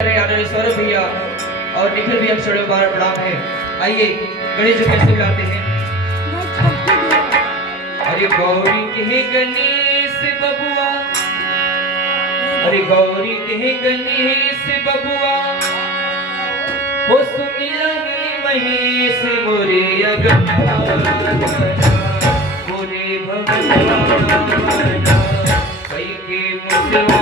सौरभ भैया और निखिल भैया सड़े बार प्रणाम है। आइए गणेश जी कैसे गाते हैं। अरे गौरी के गणेश बबुआ, अरे गौरी के गणेश बबुआ, हो सुमिला महेश मोरे अगम मोरे भगवान कई के मुसवा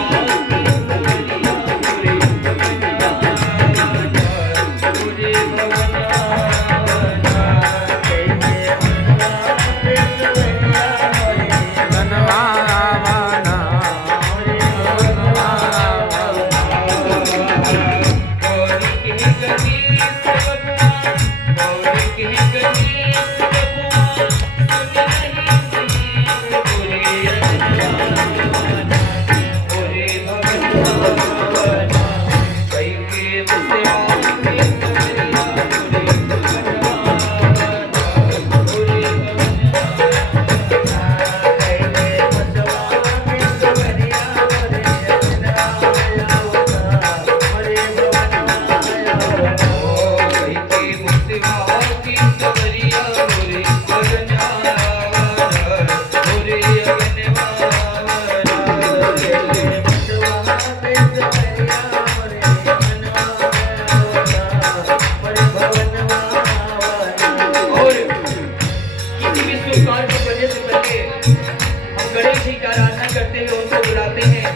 करते हैं, उनको बुलाते हैं।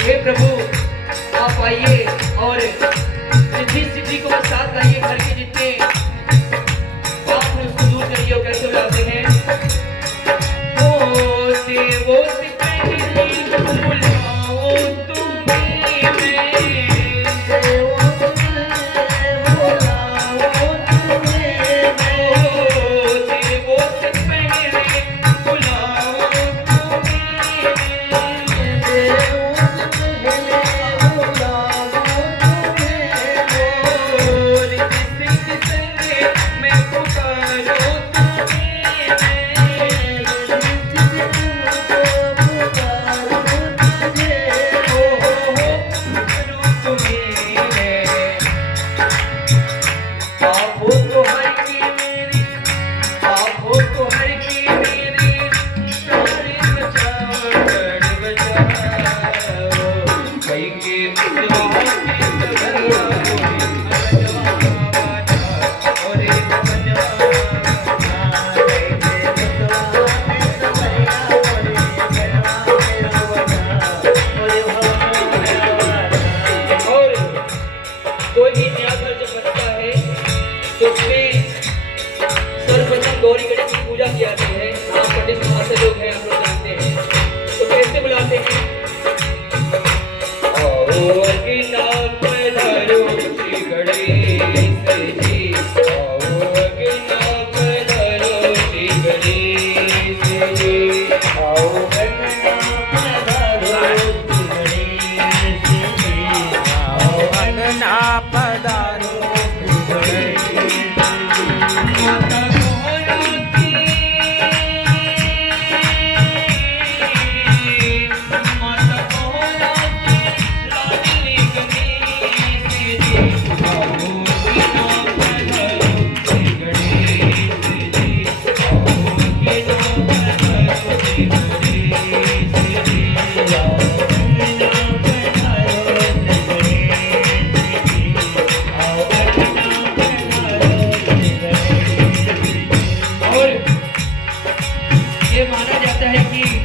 हे प्रभु आप आइए और सिद्धि को साथ लाइए, घर के जितने पाप उसको दूर करिए। और कैसे बुलाते हैं, वो से पहली बुलाओ तुम्हें गौरी गणेश की पूजा की जाती है। पंडित महाशय लोग हैं, हम लोग जानते हैं। तो कैसे बुलाते हैं, श्री गणेश जी, श्री गणेश जी, ये माना जाता है कि